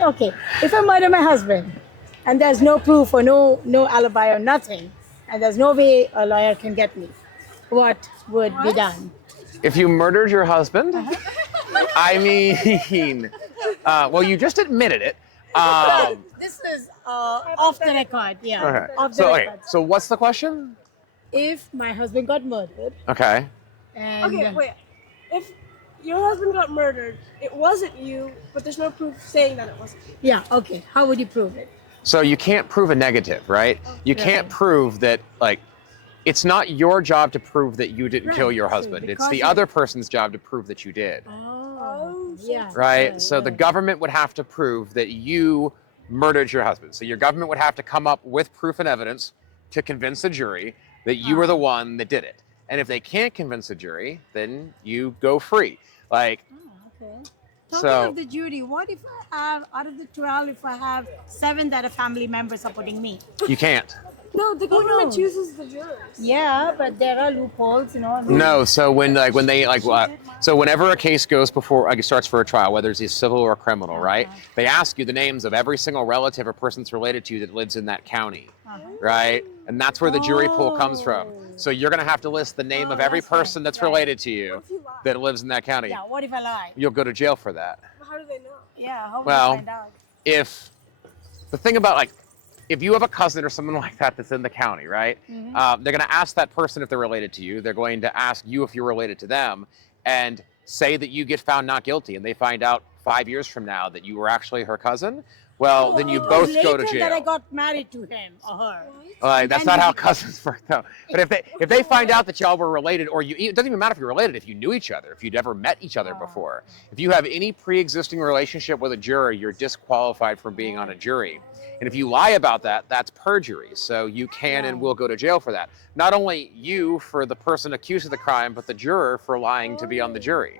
Okay, if I murder my husband and there's no proof or no alibi or nothing, and there's no way a lawyer can get me, what would be done? If you murdered your husband, I mean, well, you just admitted it. This is off the record. Yeah, Okay. off the So, okay. record. So, what's the question? If my husband got murdered Okay. and Okay, wait. If your husband got murdered, it wasn't you, but there's no proof saying that it wasn't you. yeah, okay, how would you prove it? So you can't prove a negative, right? You can't prove that, like, it's not your job to prove that you didn't kill Right, your so husband. It's because the of- other person's job to prove that you did, Oh, so- yeah. right? So the government would have to prove that you murdered your husband. So your government would have to come up with proof and evidence to convince the jury that you were the one that did it. And if they can't convince the jury, then you go free. Like, Okay. Talking So- of the jury, what if I have, out of the 12, if I have 7 that are family members supporting me? you can't. No, the government knows? chooses the jurors. Yeah, but there are loopholes, you know. No, so when they so whenever a case goes before starts for a trial, whether it's a civil or criminal, right? They ask you the names of every single relative or person that's related to you that lives in that county, right? And that's where the jury pool comes from. So you're gonna have to list the name of every person that's related to you What if you lie? that lives in that county. Yeah, what if I lie? You'll go to jail for that. How do they know? Yeah, how will Well, I find out? If the thing about, like, if you have a cousin or someone like that that's in the county, right? They're going to ask that person if they're related to you. They're going to ask you if you're related to them, and say that you get found not guilty, and they find out 5 years from now that you were actually her cousin. Well, then you both go to Later jail. that I got married to him or her. Like, that's then not you how become- cousins work, though. But if they find out that y'all were related, or it doesn't even matter if you're related. If you knew each other, if you'd ever met each other before, if you have any pre-existing relationship with a juror, you're disqualified from being on a jury. And if you lie about that, that's perjury. So you can and will go to jail for that. Not only you for the person accused of the crime, but the juror for lying to be on the jury.